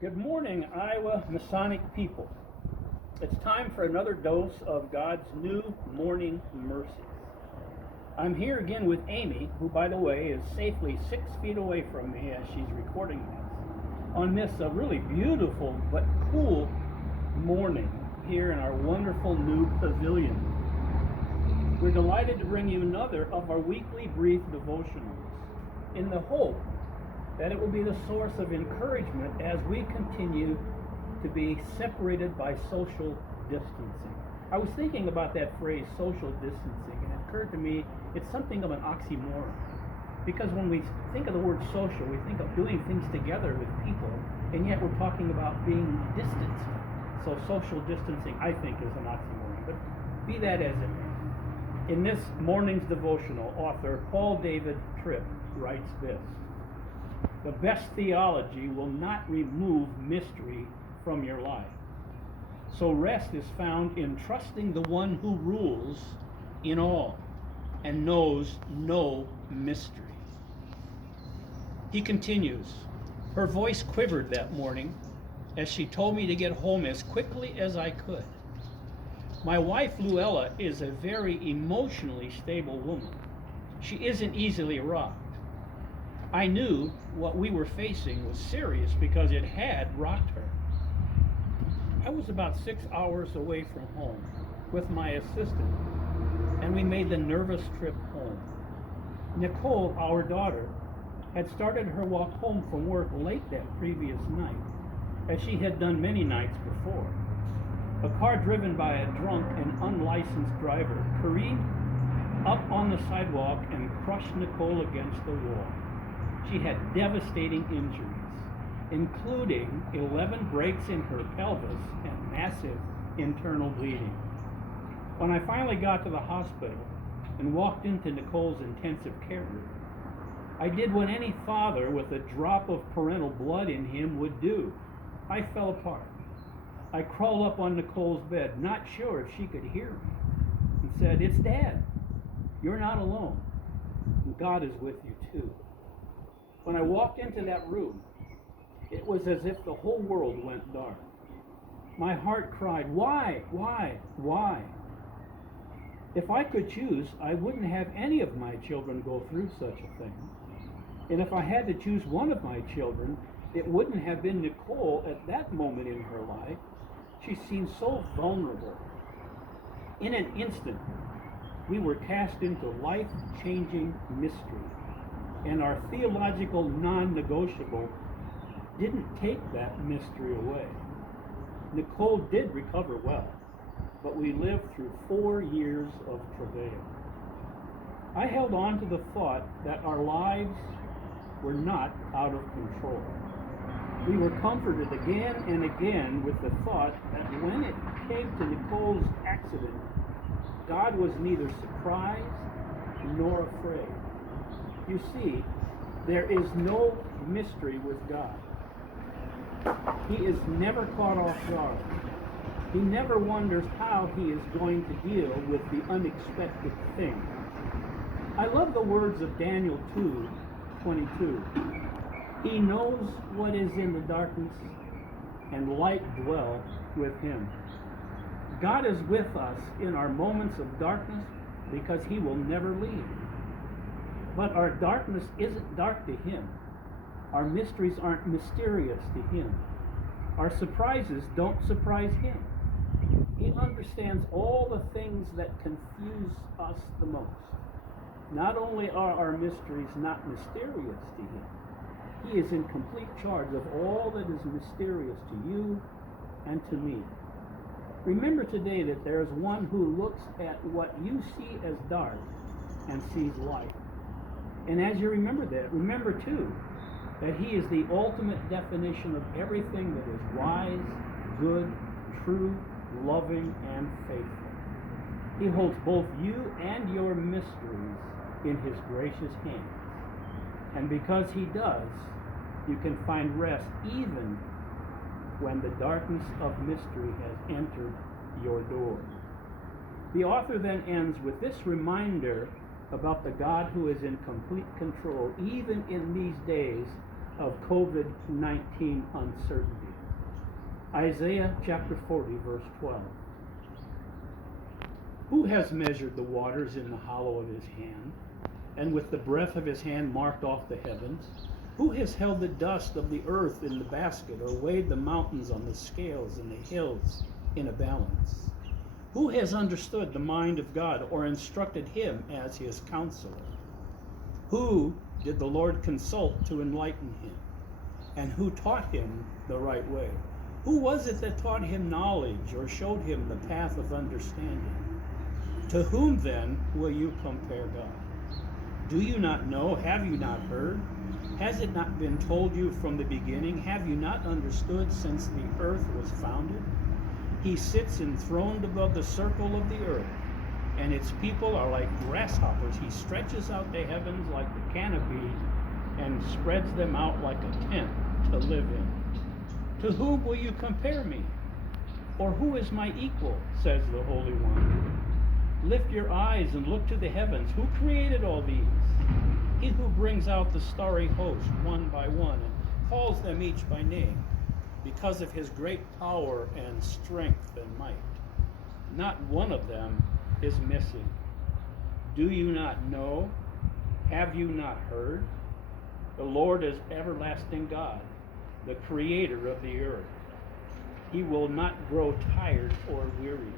Good morning, Iowa Masonic people. It's time for another dose of God's new morning mercies. I'm here again with Amy, who, by the way, is safely 6 feet away from me as she's recording this, on this really beautiful but cool morning here in our wonderful new pavilion. We're delighted to bring you another of our weekly brief devotionals in the hope that it will be the source of encouragement as we continue to be separated by social distancing. I was thinking about that phrase, social distancing, and it occurred to me it's something of an oxymoron. Because when we think of the word social, we think of doing things together with people, and yet we're talking about being distanced. So social distancing, I think, is an oxymoron. But be that as it may. In this morning's devotional, author Paul David Tripp writes this: "The best theology will not remove mystery from your life. So rest is found in trusting the one who rules in all and knows no mystery." He continues, "Her voice quivered that morning as she told me to get home as quickly as I could. My wife, Luella, is a very emotionally stable woman. She isn't easily rocked. I knew what we were facing was serious because it had rocked her. I was about 6 hours away from home with my assistant, and we made the nervous trip home. Nicole, our daughter, had started her walk home from work late that previous night, as she had done many nights before. A car driven by a drunk and unlicensed driver careened up on the sidewalk and crushed Nicole against the wall. She had devastating injuries, including 11 breaks in her pelvis and massive internal bleeding. When I finally got to the hospital and walked into Nicole's intensive care room, I did what any father with a drop of parental blood in him would do. I fell apart. I crawled up on Nicole's bed, not sure if she could hear me, and said, 'It's Dad. You're not alone. God is with you too.' When I walked into that room, it was as if the whole world went dark. My heart cried, 'Why? Why? Why?' If I could choose, I wouldn't have any of my children go through such a thing. And if I had to choose one of my children, it wouldn't have been Nicole at that moment in her life. She seemed so vulnerable. In an instant, we were cast into life-changing mystery. And our theological non-negotiable didn't take that mystery away. Nicole did recover well, but we lived through 4 years of travail. I held on to the thought that our lives were not out of control. We were comforted again and again with the thought that when it came to Nicole's accident, God was neither surprised nor afraid. You see, there is no mystery with God. He is never caught off guard. He never wonders how he is going to deal with the unexpected thing. I love the words of Daniel 2:22. He knows what is in the darkness, and light dwell with him. God is with us in our moments of darkness because he will never leave. But our darkness isn't dark to him. Our mysteries aren't mysterious to him. Our surprises don't surprise him. He understands all the things that confuse us the most. Not only are our mysteries not mysterious to him, he is in complete charge of all that is mysterious to you and to me. Remember today that there is one who looks at what you see as dark and sees light. And as you remember that, remember too that he is the ultimate definition of everything that is wise, good, true, loving, and faithful. He holds both you and your mysteries in his gracious hands. And because he does, you can find rest even when the darkness of mystery has entered your door. The author then ends with this reminder about the God who is in complete control, even in these days of COVID-19 uncertainty. Isaiah chapter 40, verse 12. Who has measured the waters in the hollow of his hand, and with the breath of his hand marked off the heavens? Who has held the dust of the earth in the basket, or weighed the mountains on the scales and the hills in a balance? Who has understood the mind of God, or instructed him as his counselor? Who did the Lord consult to enlighten him? And who taught him the right way? Who was it that taught him knowledge, or showed him the path of understanding? To whom then will you compare God? Do you not know? Have you not heard? Has it not been told you from the beginning? Have you not understood since the earth was founded? He sits enthroned above the circle of the earth, and its people are like grasshoppers. He stretches out the heavens like the canopy and spreads them out like a tent to live in. To whom will you compare me? Or who is my equal, says the Holy One? Lift your eyes and look to the heavens. Who created all these? He who brings out the starry host one by one and calls them each by name, because of his great power and strength and might. Not one of them is missing. Do you not know? Have you not heard? The Lord is everlasting God, the creator of the earth. He will not grow tired or weary,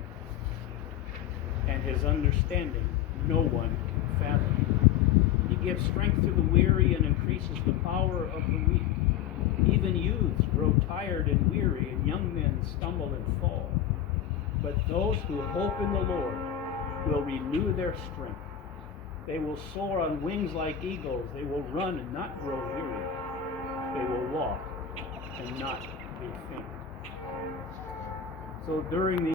and his understanding no one can fathom. He gives strength to the weary and increases the power of the weak. Even youths grow tired and weary, and young men stumble and fall. But those who hope in the Lord will renew their strength. They will soar on wings like eagles. They will run and not grow weary. They will walk and not be faint. So during the